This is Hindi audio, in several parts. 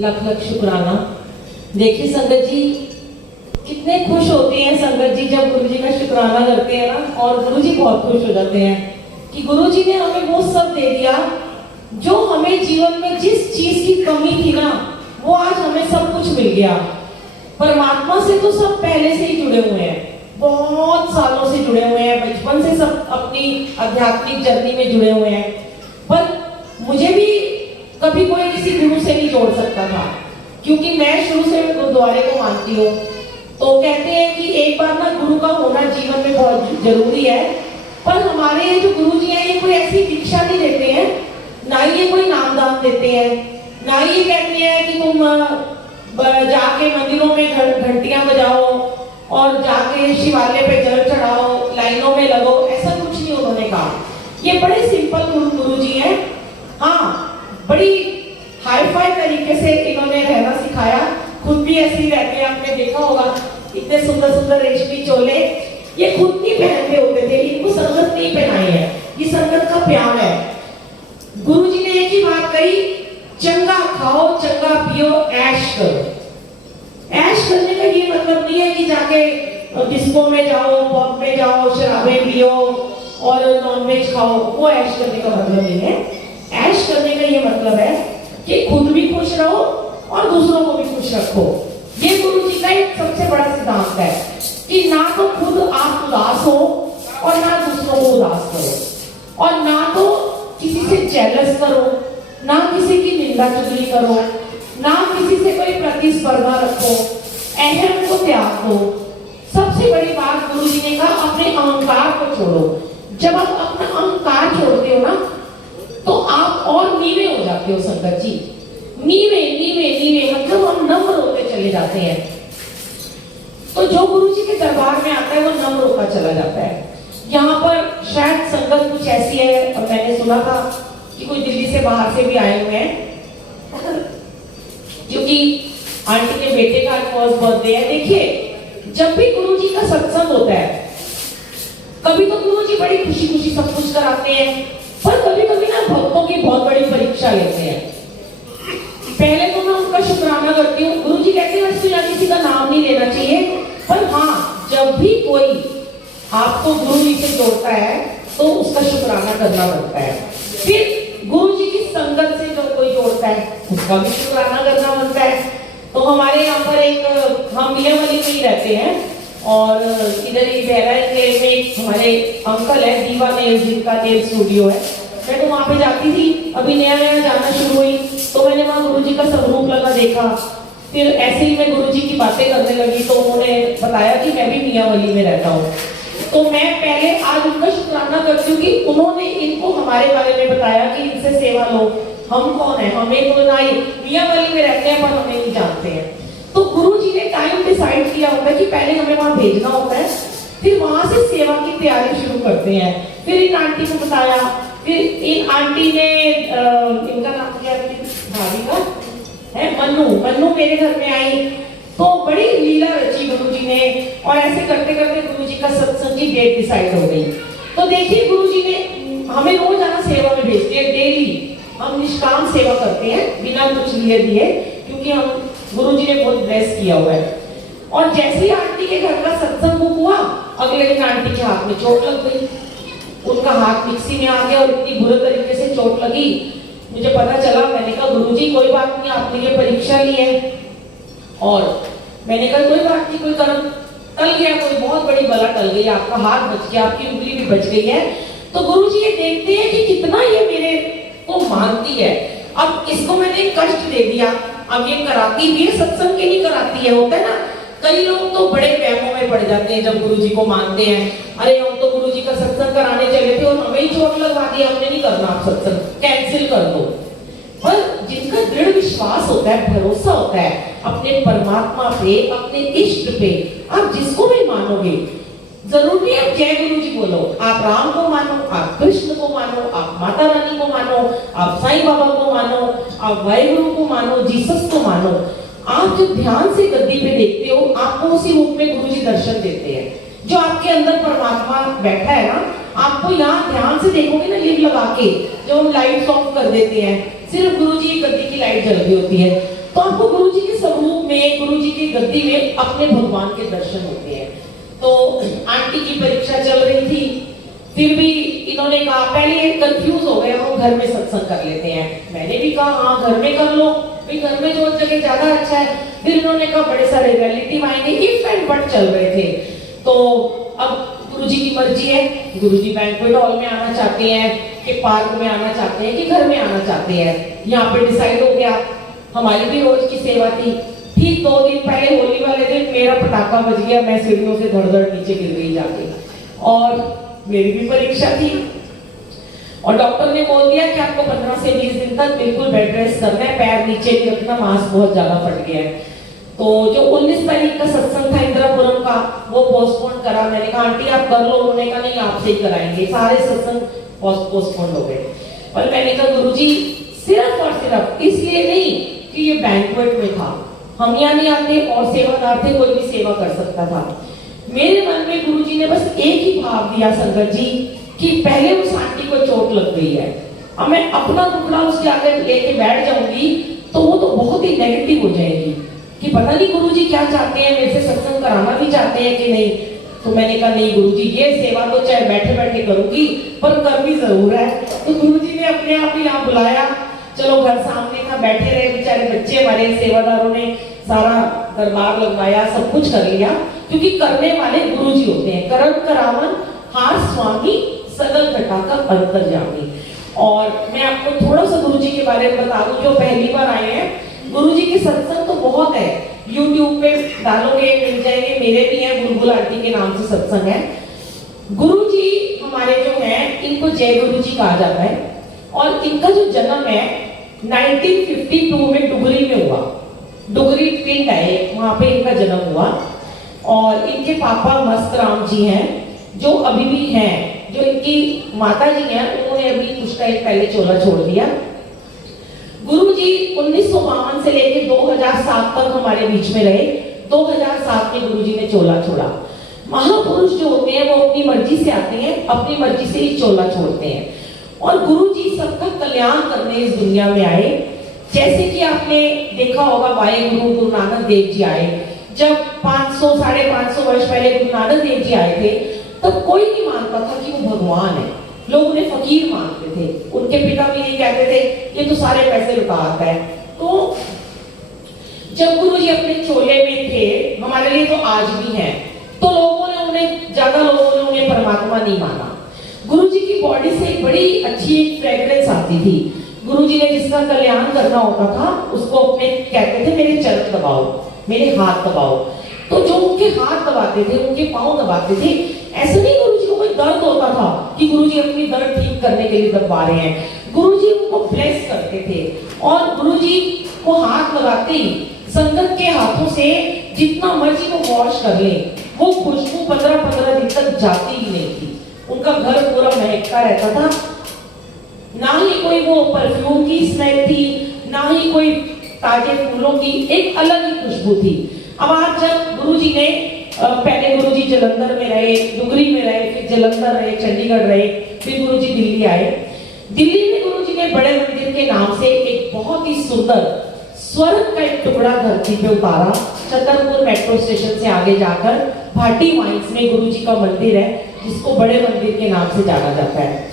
लख लख शुक्राना। देखिए संगत जी, कितने खुश होते हैं संगत जी जब गुरु जी का शुक्राना करते हैं ना, और गुरु जी बहुत खुश हो जाते हैं कि गुरु जी ने हमें वो सब दे दिया जो हमें जीवन में जिस चीज की कमी थी ना, वो आज हमें सब कुछ मिल गया। परमात्मा से तो सब पहले से ही जुड़े हुए हैं, बहुत सालों से जुड़े हुए हैं, बचपन से सब अपनी आध्यात्मिक जर्नी में जुड़े हुए हैं। पर मुझे भी कभी कोई किसी गुरु से नहीं जोड़ सकता था, क्योंकि मैं शुरू से गुरुद्वारे को मानती हूँ। तो कहते हैं कि एक बार ना गुरु का होना जीवन में बहुत जरूरी है। पर हमारे ये जो गुरु जी हैं, ये कोई ऐसी दीक्षा नहीं देते हैं, ना ही ये कोई नाम दान देते हैं, ना ही ये कहते हैं कि तुम जाके मंदिरों में घंटियां बजाओ और जाके शिवालय पे जल चढ़ाओ, लाइनों में लगो। ऐसा कुछ नहीं उन्होंने कहा। ये बड़े सिंपल गुरु जी हैं। हाँ, बड़ी हाई फाई तरीके से इन्होंने रहना सिखाया। खुद भी ऐसे ही रहते हैं, आपने देखा होगा, इतने सुंदर सुंदर रेशमी चोले ये खुद नहीं पहनते होते थे, इनको संगत नहीं पहनाई है, ये संगत का प्यार है। गुरु जी ने एक ही बात कही, चंगा खाओ चंगा पियो ऐश करो। ऐश करने का ये मतलब नहीं है कि जाके डिस्को में जाओ, पब में जाओ, शराबें पियो और नॉनवेज खाओ, वो ऐश करने का मतलब नहीं है। ऐश करने का ये मतलब है कि खुद भी खुश रहो और दूसरों को भी खुश रखो। ये गुरु जी का एक सबसे बड़ा सिद्धांत है कि ना तो खुद आप उदास हो और ना दूसरों को उदास करो, और ना तो किसी से जेलस करो, ना किसी की निंदा चुगली करो, ना किसी से कोई प्रतिस्पर्धा रखो, अहम को त्याग दो। सबसे बड़ी बात गुरु जी ने कहा, अपने अहंकार को छोड़ो। जब आप अपना अहंकार छोड़ते हो ना, तो आप और नीवे हो जाते हो संगत जी। नीवे नीवे नीवे मतलब हम नम्र होते चले जाते हैं। तो जो गुरु जी के दरबार में आता है वो नम्र होता चला जाता है। यहाँ पर शायद संगत कुछ ऐसी है, और मैंने सुना था कि कोई दिल्ली से बाहर से भी आए हुए हैं, क्योंकि आंटी के बेटे का फर्स्ट बर्थडे है। देखिए, जब भी गुरु जी का सत्संग होता है, कभी तो गुरु जी बड़ी खुशी खुशी सब कुछ कराते हैं, पर कभी कभी ना भक्तों की बहुत बड़ी परीक्षा लेते हैं। पहले तो मैं उनका शुक्राना करती हूँ। गुरु जी कहते हैं वैसे यहाँ किसी का नाम नहीं लेना चाहिए, पर हाँ, जब भी कोई आपको गुरु जी से जोड़ता है तो उसका शुक्राना करना पड़ता है। फिर गुरु जी की संगत से जो कोई जोड़ता है उसका भी शुक्राना करना पड़ता है। तो हमारे यहाँ पर एक, हम मियाँवाली में ही रहते हैं, और इधर ही बहराइच में हमारे अंकल है, दीवा नेल्स, जिनका नेल स्टूडियो है। मैं तो वहाँ पे जाती थी, अभी नया नया जाना शुरू हुई, तो मैंने वहाँ गुरु जी का स्वरूप लगा देखा। फिर ऐसे ही मैं गुरु जी की बातें करने लगी, तो उन्होंने बताया कि मैं भी मियाँवाली में रहता हूँ। तो मैं पहले आज उनका शुक्राना करती हूँ कि उन्होंने इनको हमारे बारे में बताया कि इनसे सेवा लो। हम कौन है, हमें तो ना ही मियाँवाली में रहते हैं, पर हमें नहीं जानते हैं। तो गुरु जी ने टाइम डिसाइड किया होता है कि पहले हमें वहाँ भेजना होता है, फिर वहां से सेवा की तैयारी शुरू करते हैं। फिर इन आंटी को बताया, फिर इन आंटी ने इनका नाम क्या है, भाभी का है, मन्नू मेरे घर में आई, तो बड़ी लीला रची गुरु जी ने, और ऐसे करते करते गुरु जी का सत्संग की डेट डिसाइड हो गई। तो देखिए, गुरु जी ने हमें रोज आना सेवा में भेजते हैं, डेली हम निष्काम सेवा करते हैं बिना कुछ लिए दिए, क्योंकि हम गुरु जी ने बहुत ब्लेस किया हुआ है। और जैसे ही आंटी के घर का सत्संग बुक हुआ, अगले दिन आंटी के हाथ में चोट लग गई। उनका हाथ मिक्सी में आ गया और इतनी बुरे तरीके से चोट लगी, मुझे पता चला। मैंने कहा गुरु जी कोई बात नहीं, आपने ये परीक्षा ली है, और मैंने कहा कोई बात नहीं, कोई कर्म टल गया, कोई बहुत बड़ी बला टल गई, आपका हाथ बच गया, आपकी उंगली भी बच गई है। तो गुरु जी ये देखते हैं कि कितना ये मेरे को मानती है। अब इसको मैंने कष्ट दे दिया, अब ये कराती भी है, सत्संग के लिए कराती है। होता है ना, कई लोग तो बड़े वहमों में पड़ जाते हैं जब गुरु जी को मानते हैं। अरे हम तो गुरु जी का सत्संग कराने चले थे और हमें ही चोट लगवा दी, हमने नहीं करना, आप सत्संग कैंसिल कर दो। पर जिनका दृढ़ विश्वास होता है, भरोसा होता है अपने परमात्मा पे, अपने इष्ट पे, आप जिसको भी मानोगे, जरूरी है जय गुरु जी बोलो, आप राम को मानो, आप कृष्ण को मानो, आप माता रानी को मानो, आप साईं बाबा को मानो, आप वाहिगुरु को मानो, जीसस को मानो। आप जब ध्यान से गद्दी पे देखते हो, आपको उसी रूप में गुरु जी दर्शन देते हैं। जो आपके अंदर परमात्मा बैठा है ना, आपको यहाँ ध्यान से देखोगे ना, लिप लगा के, जो हम लाइट्स ऑफ कर देते हैं, सिर्फ गुरु जी गद्दी की लाइट जल रही होती है, तो आपको गुरु जी के स्वरूप में, गुरु जी की गद्दी में अपने भगवान के दर्शन होते हैं। तो आंटी की परीक्षा चल रही थी, फिर भी इन्होंने कहा, पहले कंफ्यूज हो गए, हम घर में सत्संग कर लेते हैं। मैंने भी कहा हाँ घर में कर लो, फिर घर में जो जगह ज्यादा अच्छा है। फिर इन्होंने कहा बड़े सारे रिलेटिव आएंगे, इफ एंड बट चल रहे थे। तो अब गुरुजी की मर्जी है, गुरुजी बैंक्वेट हॉल में आना चाहते हैं कि पार्क में आना चाहते हैं कि घर में आना चाहते हैं, यहाँ पे डिसाइड हो गया। हमारी भी रोज की सेवा थी। ठीक 2 दिन पहले होली वाले दिन मेरा पटाखा बज गया, मैं सीढ़ियों से धड़-धड़ नीचे गिर गई जाके, और मेरी भी परीक्षा थी। और डॉक्टर ने बोल दिया कि आपको 15 से 20 दिन तक बिल्कुल बेड रेस्ट करना है, पैर नीचे नहीं रखना, मांस बहुत ज्यादा फट गया है। तो जो 19 तारीख का सत्संग था इंदिरापुरम का, वो पोस्टपोन करा। मैंने कहा आंटी आप कर लो, उन्होंने कहा नहीं आपसे ही कराएंगे। सारे सत्संग पोस्टपोन हो गए। पर मैंने कहा गुरुजी सिर्फ और सिर्फ इसलिए नहीं कि ये बैंक्वेट में था, हम यहाँ नहीं आते और सेवादार थे, कोई भी सेवा कर सकता था। मेरे मन में गुरुजी ने बस एक ही भाव दिया संगत जी कि पहले उस आंटी को चोट लग गई है, अब मैं अपना टुकड़ा उसके आगे लेके बैठ जाऊंगी तो वो तो बहुत ही नेगेटिव हो जाएगी कि पता नहीं गुरुजी क्या चाहते हैं, मेरे से सत्संग कराना भी चाहते हैं कि नहीं। तो मैंने कहा नहीं गुरुजी, ये सेवा तो चाहे बैठे बैठे करूंगी पर कर भी जरूर है। तो गुरुजी ने अपने आप ही यहाँ बुलाया। चलो घर सामने था, बैठे रहे बेचारे बच्चे, हमारे सेवादारों ने सारा दरबार लगवाया, सब कुछ कर लिया, क्योंकि करने वाले गुरुजी होते हैं। करम करावन हार स्वामी सदल घटा का अंतर्यामी। और मैं आपको थोड़ा सा गुरुजी के बारे में बता दूं, जो पहली बार आए हैं, गुरुजी के सत्संग तो बहुत है, YouTube पे डालोगे मिल जाएंगे, मेरे भी हैं, बुलबुल आंटी के नाम से सत्संग है। गुरुजी हमारे जो हैं, इनको जय गुरुजी कहा जाता है, और इनका जो जन्म है 1952 में डुगरी में हुआ। डुगरी पिंड है, वहां पे इनका जन्म हुआ। और इनके पापा मस्त राम जी हैं, जो अभी भी हैं। जो इनकी माता जी हैं, उन्होंने अभी कुछ टाइम पहले चोला छोड़ दिया। गुरुजी 1952 से लेकर 2007 तक हमारे बीच में रहे। 2007 में गुरुजी ने चोला छोड़ा। महापुरुष जो होते हैं वो अपनी मर्जी से आते हैं, अपनी मर्जी से ही चोला छोड़ते हैं। और गुरुजी सबका कल्याण करने इस दुनिया में आए। जैसे कि आपने देखा होगा, वाहेगुरु गुरु नानक देव जी आए। जब 500 550 वर्ष पहले गुरु नानक देव जी आए थे, तब कोई नहीं मानता था कि वो भगवान है, लोग उन्हें फकीर मानते थे। उनके पिता भी ये कहते थे ये तो सारे पैसे लुटाता है। तो जब गुरुजी अपने चोले में थे, हमारे लिए तो आज भी हैं, तो लोगों ने उन्हें, ज्यादा लोगों ने उन्हें परमात्मा नहीं माना। गुरुजी की बॉडी से एक बड़ी अच्छी फ्रेग्रेंस आती थी। गुरुजी ने जिसका कल्याण करना होता था उसको अपने कहते थे मेरे चरण दबाओ, मेरे हाथ दबाओ। तो जो उनके हाथ दबाते थे, उनके पांव दबाते थे, ऐसे नहीं गुरुजी को कोई दर्द होता था कि गुरुजी अपनी दर्द ठीक करने के लिए दबा रहे हैं। गुरुजी उनको ब्लेस करते थे, और गुरुजी को हाथ लगाते ही संगत के हाथों से जितना मर्जी वो वॉश कर ले, वो खुशबू 15-15 दिन तक जाती ही नहीं थी। उनका घर पूरा महकता रहता था। ना ही कोई वो परफ्यूम की स्मेल थी, ना ही कोई ताजे फूलों की, एक अलग ही खुशबू थी। अब आज जब गुरुजी ने पहले गुरुजी जलंधर में रहे, डुगरी में रहे, फिर जलंधर रहे, चंडीगढ़ रहे, फिर गुरुजी दिल्ली आए। दिल्ली में गुरुजी ने बड़े मंदिर के नाम से एक बहुत ही सुंदर स्वर्ग का एक टुकड़ा धरती पे उतारा। छतरपुर मेट्रो स्टेशन से आगे जाकर भाटी माइंस में गुरुजी का मंदिर है, जिसको बड़े मंदिर के नाम से जाना जाता है।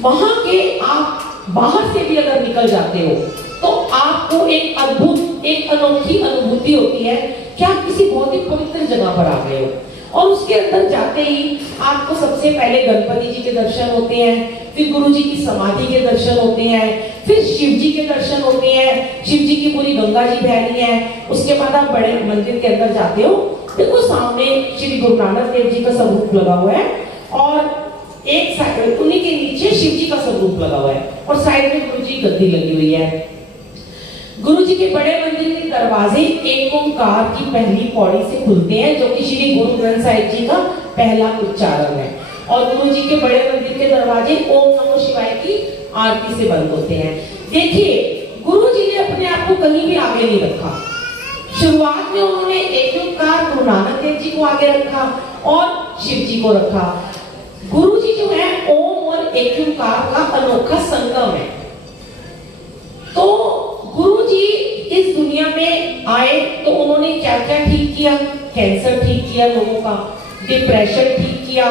वहां के आप बाहर से भी अगर निकल जाते हो तो आपको एक अद्भुत, एक अनोखी अनुभूति होती है कि आप किसी बहुत ही पवित्र जगह पर आ गए हो। और उसके अंदर जाते ही आपको सबसे पहले गणपति जी के दर्शन होते हैं, फिर गुरुजी की समाधि के दर्शन होते हैं, फिर शिव जी के दर्शन होते हैं। शिव जी की पूरी गंगा जी बह रही है। उसके बाद आप बड़े मंदिर के अंदर जाते हो, देखो सामने श्री गुरु नानक देव जी का स्वरूप लगा हुआ है, और एक साइड उन्हीं के नीचे शिव जी का स्वरूप लगा हुआ है, और साइड में गुरुजी की गद्दी लगी हुई है। गुरुजी के बड़े मंदिर के दरवाजे एक ओंकार की पहली पौड़ी से खुलते हैं, जो कि श्री गुरु ग्रंथ साहिब जी का पहला उच्चारण है। और गुरुजी के बड़े मंदिर के दरवाजे ओम नमो शिवाय की आरती से बंद होते हैं। देखिए, गुरुजी ने अपने आप को कहीं भी आगे नहीं रखा। शुरुआत में उन्होंने एक ओंकार गुरु नानक देव जी को आगे रखा और शिव जी को रखा। गुरुजी जो है ओम और एक ओंकार का अनोखा संगम है। तो गुरुजी इस दुनिया में आए तो उन्होंने क्या क्या ठीक किया? कैंसर ठीक किया लोगों का, डिप्रेशन ठीक किया,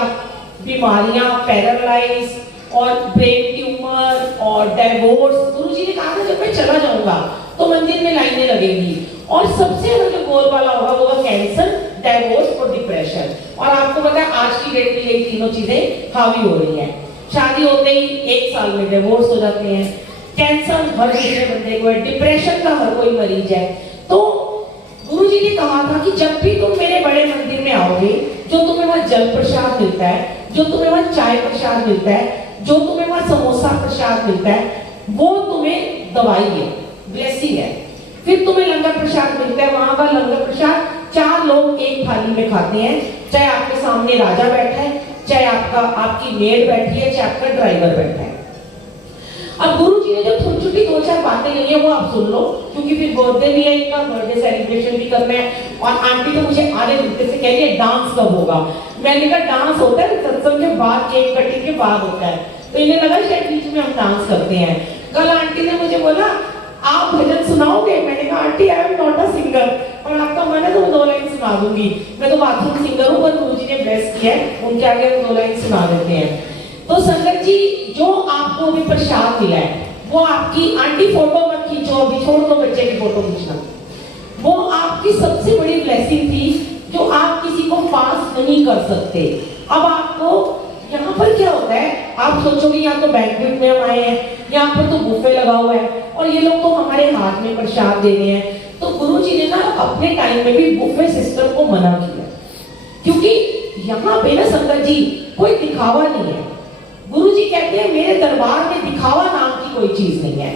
बीमारियां, पैरालाइज और ब्रेन ट्यूमर और डाइवोर्स। गुरुजी ने कहा था जब मैं चला जाऊंगा तो मंदिर में लाइनें लगेंगी और सबसे ज्यादा जो गोल वाला होगा वो होगा कैंसर, डाइवोर्स और डिप्रेशन। और आपको पता है आज की डेट में यही तीनों चीजें हावी हो रही है। शादी होते ही 1 साल में डिवोर्स हो जाते हैं, कैंसर हर दूसरे बंदे को है, डिप्रेशन का हर कोई मरीज है। तो गुरुजी ने कहा था कि जब भी तुम मेरे बड़े मंदिर में आओगे, जो तुम्हें वहां जल प्रसाद मिलता है, जो तुम्हें वहां चाय प्रसाद मिलता है, जो तुम्हें वहां समोसा प्रसाद मिलता है, वो तुम्हें दवाई है, ब्लेसिंग है। फिर तुम्हें लंगर प्रसाद मिलता है, वहां का लंगर प्रसाद 4 लोग एक थाली में खाते हैं, चाहे आपके सामने राजा बैठा है, चाहे आपकी मेड बैठी है, चाहे आपका ड्राइवर बैठा है। अब गुरुजी ने जो छोटी-छोटी 2-4 बातें ली है वो आप सुन लो, क्योंकि फिर बर्थडे भी है, इनका बर्थडे सेलिब्रेशन भी करना है। और आंटी तो मुझे आधे घंटे से कह रही है डांस कब होगा। मैंने कहा डांस होता है सत्संग के बाद, केक कटिंग के बाद होता है। तो इन्हें लगा शायद बीच में हम डांस करते हैं। कल आंटी ने मुझे बोला आप भजन सुनाओगे? मैंने कहा aunty I am not a singer, और आपका मन है तो मैं 2 लाइन सुना दूंगी। मैं तो बाथरूम सिंगर हूँ, पर गुरुजी ने ब्लेस किया है, उनके आगे हम 2 लाइन सुना देते हैं। तो संगत जी, जो आपको अभी प्रसाद मिला है वो आपकी, आंटी फोटो मत खींचो अभी, छोड़ दो बच्चे की फोटो खींचना, वो आपकी सबसे बड़ी ब्लेसिंग थी जो आप किसी को पास नहीं कर सकते। अब आपको यहाँ पर क्या होता है, आप सोचोगे यहाँ तो बैंक्वेट में हम आए हैं, यहाँ पर तो बुफे लगा हुआ है और ये लोग तो हमारे हाथ में प्रसाद दे रहे हैं। तो गुरुजी ने ना अपने टाइम में भी बुफे सिस्टम को मना किया, क्योंकि यहाँ पे ना संगत जी कोई दिखावा नहीं है। गुरुजी कहते हैं मेरे दरबार में दिखावा नाम की कोई चीज नहीं है।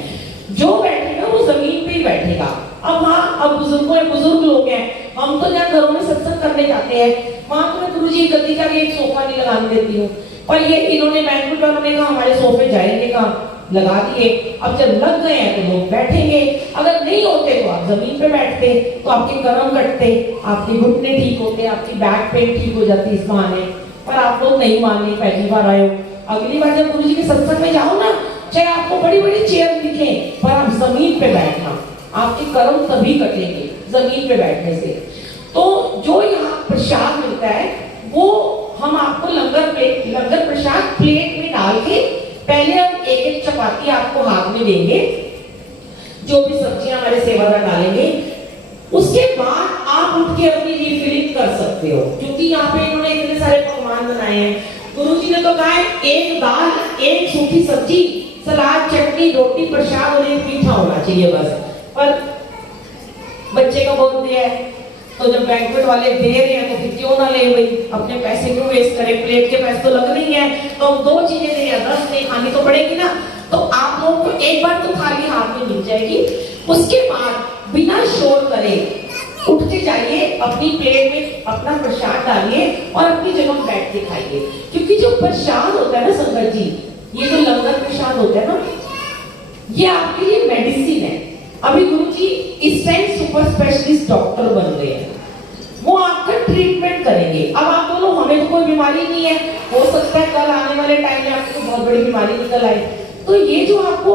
जो बैठेगा वो जमीन पे ही बैठेगा। अब हाँ, अब बुजुर्ग लोग हैं, हम तो जहाँ घरों में सत्संग करने जाते हैं वहां तो मैं गुरुजी गद्दी का एक सोफा नहीं लगाने देती हूँ, पर ये इन्होंने बैंक्वेट वालों ने कहा हमारे सोफे जाएंगे कहाँ, लगा दिए। अब जब लग गए हैं तो लोग बैठेंगे, अगर नहीं होते तो आप जमीन पे बैठते, तो आपके कर्म कटते, आपके घुटने ठीक होते, आपकी बैक पेन ठीक हो जाती इस बहाने। पर आप लोग नहीं मानने, पहली बार आए हो। अगली बार जब गुरुजी के सत्संग में जाओ ना, चाहे आपको बड़ी बड़ी चेयर दिखे, पर आप जमीन पे बैठना, आपके कर्म तभी कटेंगे जमीन पे बैठने से। तो जो यहाँ प्रसाद मिलता है वो हम आपको लंगर प्रसाद प्लेट में डाल के, पहले हम 1-1 चपाती आपको हाथ में देंगे, जो भी सब्जियां हमारे सेवादार डालेंगे। उसके बाद आप उठ के अपनी रिफिलिंग कर सकते हो, क्योंकि यहाँ पे इन्होंने इतने सारे पकवान बनाए हैं। गुरुजी ने तो कहा है 1 दाल, 1 सूखी सब्जी, सलाद, चटनी, रोटी, प्रसाद और 1 मीठा होना चाहिए बस। पर बच्चे का बर्थडे है तो जब बैंक्वेट वाले दे रहे हैं तो फिर क्यों ना ले भाई, अपने पैसे क्यों वेस्ट करें, प्लेट के पैसे तो लग रही है, तो हम 2 चीजें दे रहे हैं, 10 नहीं खानी तो पड़ेगी ना। तो आप लोगों को एक बार तो थाली हाथ में मिल जाएगी। उसके बाद बिना शोर करे उठ के जाइए, अपनी प्लेट में अपना प्रसाद डालिए और अपनी जगह बैठ के खाइए। क्योंकि जो प्रसाद होता है ना संगत जी, ये जो लंगर प्रसाद होता है ना, ये आपके लिए मेडिसिन है। अभी गुरुजी इस टाइम सुपर स्पेशलिस्ट डॉक्टर बन रहे हैं, वो आपका ट्रीटमेंट करेंगे। अब आप बोलो हमें तो कोई बीमारी नहीं है, हो सकता है कल आने वाले टाइम में आपको बहुत बड़ी बीमारी निकल आए। तो ये जो आपको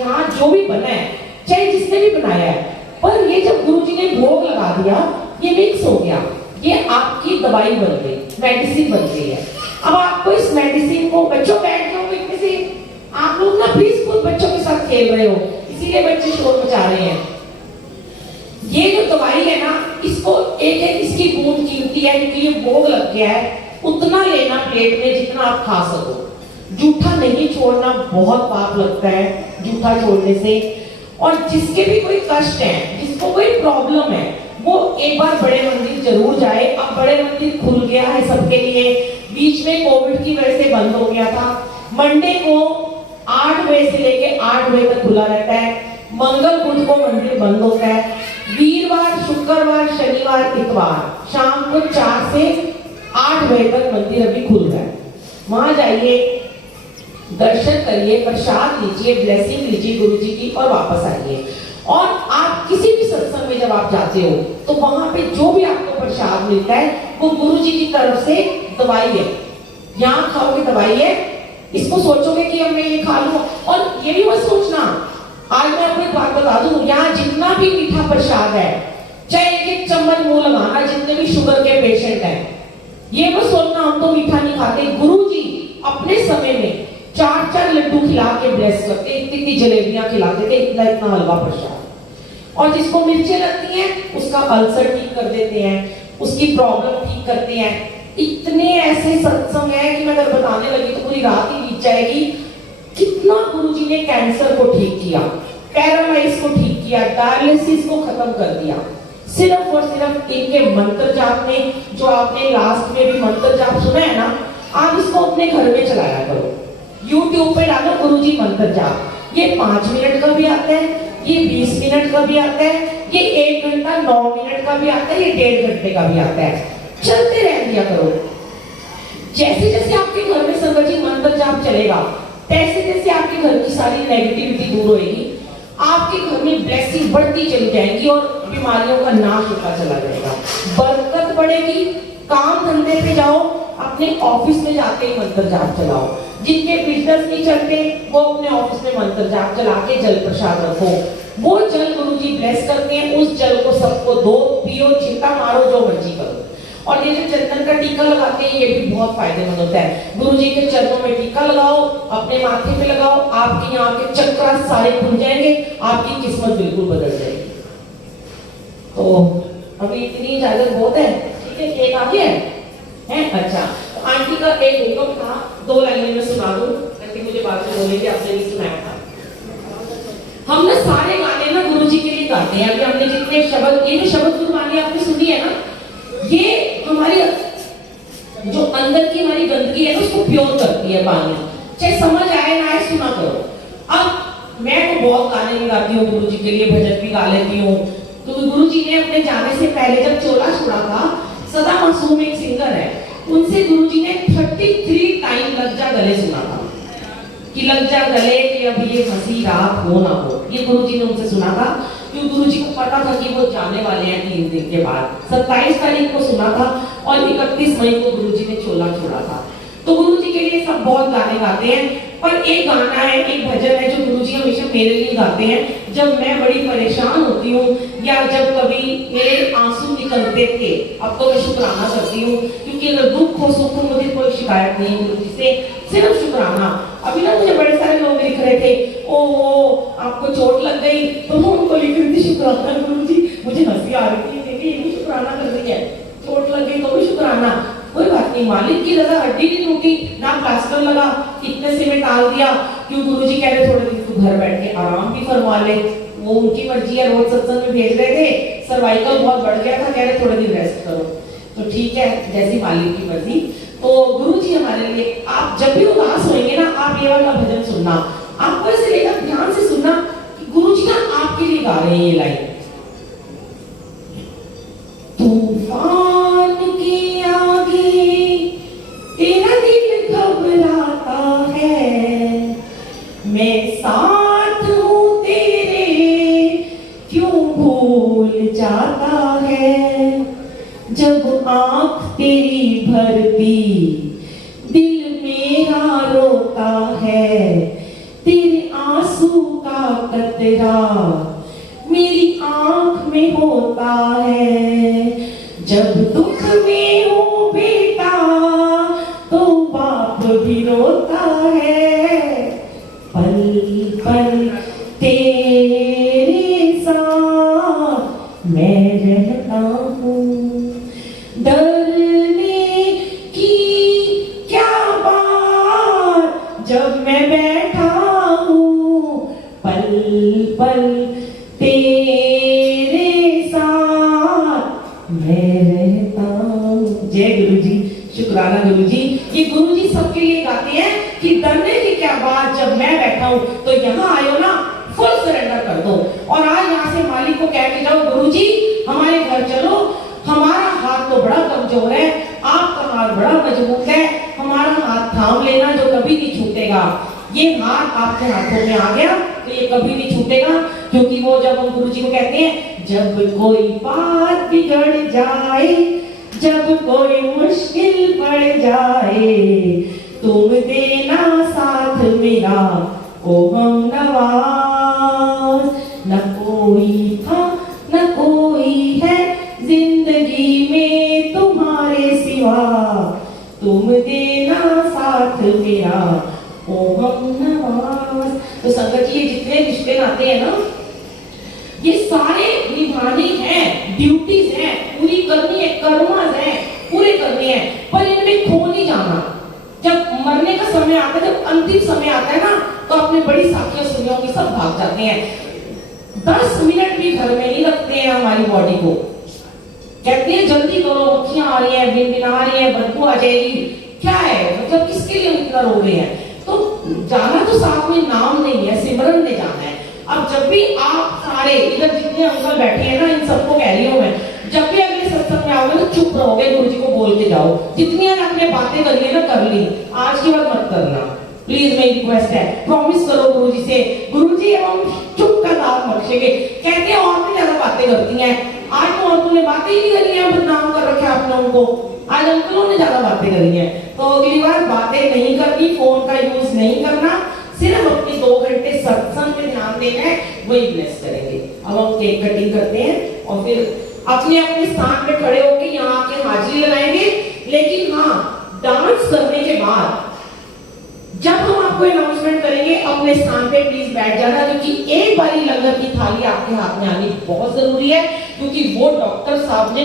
यहाँ जो भी बना है, चाहे जिसने भी बनाया है, पर ये जब गुरुजी ने भोग लगा दिया, ये मिक्स हो गया, ये आपकी दवाई बन गई, मेडिसिन बन गई है। अब आपको इस मेडिसिन को, बच्चों बैठ जाओ इतने से, आप लोग ना प्लीज खुद बच्चों के साथ खेल रहे हो, इसीलिए बच्चे शोर मचा रहे हैं। ये जो दवाई है ना, इसको एक इसकी बूंद कीमती है, क्योंकि ये भोग लग गया है। उतना लेना प्लेट में जितना आप खा सको। जूठा नहीं छोड़ना, बहुत पाप लगता है जूठा छोड़ने से। और जिसके भी कोई कष्ट है, जिसको कोई प्रॉब्लम है, वो एक बार बड़े मंदिर जरूर जाए। अब बड़े मंदिर खुल गया है सबके लिए, बीच में कोविड की वजह से बंद हो गया था। मंडे को 8 बजे से लेके 8 बजे तक खुला रहता है, मंगल बुध को मंदिर बंद होता है, वीरवार, शुक्रवार, शनिवार, इतवार शाम को 4 से 8 बजे तक मंदिर अभी खुल रहा है। वहां जाइए, दर्शन करिए, प्रसाद लीजिए, ब्लेसिंग लीजिए गुरुजी की और वापस आइए। और आप किसी भी सत्संग में जब आप जाते हो तो वहां पे जो भी आपको प्रसाद मिलता है वो गुरुजी की तरफ से दवाई है। यहाँ खाओगे दवाई है, इसको सोचोगे कि अब मैं ये खा लूं। और ये भी मत सोचना, आज मैं आपको एक बात बता दूं, यहाँ जितना भी मीठा प्रसाद है, चाहे एक चम्मच मुंह लगाना, जितने भी शुगर के पेशेंट हैं, ये मत सोचना हम तो मीठा नहीं खाते। गुरुजी अपने समय में 4-4 लड्डू खिला के ब्लेस करते, इतनी जलेबियां खिलाते थे, इतना इतना हलवा प्रसाद। और जिसको मिर्चें लगती हैं उसका अल्सर ठीक कर देते हैं, उसकी प्रॉब्लम ठीक करते हैं। इतने ऐसे सत्संग है कि मैं अगर बताने लगी तो पूरी रात ही बीत जाएगी। कितना गुरुजी ने कैंसर को ठीक किया, पैरालाइज को ठीक किया, डायलिसिस को खत्म कर दिया, सिर्फ और सिर्फ इनके मंत्र जाप ने। जो आपने लास्ट में भी मंत्र जाप सुना है ना, आप इसको अपने घर में चलाया करो। YouTube पे डालो गुरुजी मंत्र जाप, ये 5 मिनट का भी आता है, ये 20 मिनट का भी आता है, ये 1 घंटा 9 मिनट का भी आता है, ये 1.5 घंटे का भी आता है। चलते रह दिया करो। जैसे जैसे आपके घर में संगत जी मंत्र जाप चलेगा, तैसे तैसे आपके घर की सारी नेगेटिविटी दूर होएगी, आपके घर में ब्लेसिंग बढ़ती चली जाएगी और बीमारियों का नाश होता चला जाएगा, बरकत बढ़ेगी। काम धंधे पे जाओ, अपने ऑफिस में जाके ही मंत्र जाप चलाओ। जिनके बिजनेस नहीं चलते वो अपने ऑफिस में मंत्र जाप चला के जल प्रसाद रखो। वो जल गुरुजी ब्लेस करते हैं, उस जल को सबको दो, पियो, छिटा मारो, जो मर्जी करो। और ये जो चंदन का टीका लगाते हैं ये भी बहुत फायदेमंद होता है। गुरुजी के चरणों में टीका लगाओ, अपने माथे पे लगाओ, आपके यहाँ के चक्र सारे खुल जाएंगे, आपकी किस्मत बिल्कुल बदल जाएगी। तो अभी इतनी इजाजत बहुत है, ठीक है? केक आ गया है? अच्छा, तो आंटी का एक हुक्म था, 2 लाइनें में सुना दूं, आंटी मुझे बाद में बोलेंगे आपने नहीं सुनाया था। हम ना सारे गाने ना गुरुजी के लिए गाते हैं। अभी हमने जितने शब्द, ये जो शब्द गुरबानी आपने सुनी है ना, ये हमारी जो अंदर की हमारी गंदगी है ना उसको प्योर करती है बानी। चाहे समझ आए ना आए, सुना करो। अब मैं तो बहुत गाने भी गाती हूँ गुरुजी के लिए, भजन भी गा लेती हूँ। तो गुरुजी ने अपने जाने से पहले जब चोला छोड़ा था, सदा मासूम एक सिंगर है, उनसे गुरुजी ने 33 टाइम लग जा गले सुना था कि लग जा गले कि अब ये हंसी रात हो ना हो। ये गुरुजी ने उनसे सुना था, क्योंकि गुरुजी को पता था कि वो जाने वाले हैं 3 दिन के बाद। 27 तारीख को सुना था और 31 मई को गुरुजी ने चोला छोड़ा था। तो गुरुजी के लिए सब बहुत गाने गाते हैं, पर एक गाना है, एक भजन है जो गुरुजी हमेशा मेरे लिए गाते हैं। जब मैं बड़ी परेशान होती हूँ या जब कभी मेरे आंसू निकलते थे, अब तो मैं शुक्राना करती हूँ, क्योंकि अगर दुख हो सुख हो मुझे कोई शिकायत नहीं है गुरुजी से, सिर्फ शुक्राना। अभी ना मुझे बड़े सारे लोग लिख रहे थे, ओ आपको चोट लग गई, तो मैं उनको लिख रही थी शुक्राना गुरुजी, मुझे हंसी आ रही थी, ये भी शुक्राना कर रही है, चोट लग गई तो भी शुक्राना। कोई बात नहीं, मालिक की रजा, हड्डी नहीं टूटी, ना प्लास्टर लगा, इतने से मैं टाल दिया। क्यों गुरुजी कह रहे थोड़े दिन तू घर बैठ के आराम भी फरमा ले, वो उनकी मर्जी है, रोज सत्संग में भेज रहे थे, सर्वाइकल बहुत बढ़ गया था, कह रहे थोड़े दिन रेस्ट करो। तो ठीक है, जैसी मालिक की मर्जी। तो गुरुजी हमारे लिए, आप जब भी उदास होंगे ना, आप ये वाला भजन सुनना, आपको ऐसे लेकर ध्यान से सुनना कि गुरुजी ना आपके लिए गा रहे हैं ये लाइन। तूफान के आगे तेरा दिल घबराता है, मैं साथ हूँ तेरे, क्यों भूल जाता है। जब आँख तेरी भरती दिल मेरा रोता है, तेरे आंसू का कतरा मेरी आँख में होता है। जब दुख में हो बेटा तो बाप भी रोता है, पल पल तेरे साथ मैं रहता हूँ। डरने की क्या बात जब मैं बैठा हूँ, पल पल तेरे साथ मैं रहता हूँ। जय गुरुजी, शुक्राना गुरुजी। ये गुरुजी सबके लिए गाते हैं कि डरने की क्या बात जब मैं बैठा हूँ। तो यहाँ आयो ना, फुल सरेंडर कर दो और आज यहाँ से मालिक को कह के जाओ, गुरुजी हमारे घर चलो, हमारा हाथ तो बड़ा कमजोर है, आपका हाथ बड़ा मजबूत है, हमारा हाथ थाम लेना जो कभी नहीं छूटेगा। ये हाथ आपके हाथों में आ गया तो ये कभी नहीं छूटेगा, क्योंकि वो जब हम गुरुजी को कहते हैं, जब कोई बात बिगड़ जाए, जब कोई मुश्किल पड़ जाए, तुम देना साथ मेरा ओ हम नवाज। न कोई था न कोई है जिंदगी में तुम्हारे सिवा, तुम देना साथ मेरा ओ हमनवाज। तो संगत जी, ये जितने रिश्ते नाते हैं ना, ये सारे निभाने हैं, ड्यूटीज हैं, पूरी करनी है, कर्मस है, पूरे करने हैं, पर इनमें खो नहीं जाना। जब मरने का समय आता है, जब अंतिम समय आता है ना, तो आपने बड़ी साखियां सुनी होंगी, सब भाग जाते हैं। 10 मिनट भी घर में नहीं रखते हैं हमारी बॉडी को, कहते हैं जल्दी करो, मक्खियां आ रही है, भिनभिना रही है, बदबू आ जाएगी। क्या है मतलब, किसके लिए इतना रो रहे हैं? तो जाना तो साथ में नाम नहीं है, सिमरन में जाना है। अब जब भी आप सारे इधर जितने अंकल बैठे हैं ना, इन सबको कह रही हूँ मैं, जब भी अगले सत्संग में आओगे ना, चुप रहोगे, गुरु जी को बोल के जाओ। जितनी आपने बातें करी है ना, कर ली, आज की बात मत करना प्लीज, मेरी रिक्वेस्ट है। प्रॉमिस करो गुरु जी से, गुरु जी हम चुप का दाव बख्शेंगे। कहते हैं औरतें ज्यादा बातें करती हैं, आज तो औरतों ने बातें ही नहीं करी है, बदनाम कर रखे आपने उनको। आज अंकलों ने ज्यादा बातें करी हैं, तो अगली बार बातें नहीं करनी, फोन का यूज नहीं करना, सिर्फ अपने 2 घंटे सत्संग पे ध्यान देना है, वही ब्लेस करेंगे। अब हम केक कटिंग करते हैं और फिर अपने अपने स्थान पे खड़े होकर यहाँ आके हाजिरी लगाएंगे। लेकिन हाँ, डांस करने के बाद जब हम आपको अनाउंसमेंट करेंगे, अपने स्थान पे प्लीज बैठ जाना, क्योंकि एक बारी लंगर की थाली आपके हाथ में आनी बहुत जरूरी है, क्योंकि वो डॉक्टर साहब ने